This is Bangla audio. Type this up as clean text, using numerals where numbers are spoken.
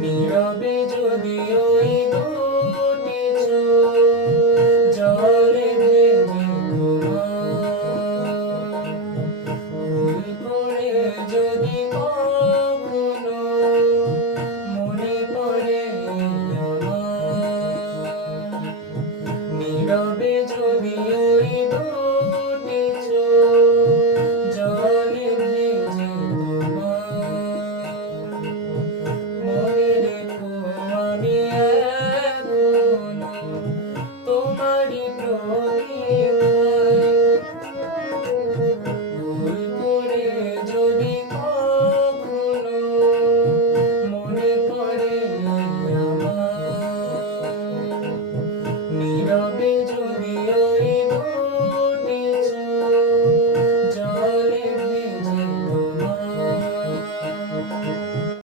নীরবে যদি ওই দুটি চোখ জলে ভেজে ভুল করে যদি কখনো মনে পড়ে আমার, নীরবে যদি ওই দুটি চোখ জলে ভেজে মনে রেখো আমি এখনো তোমারই প্রতি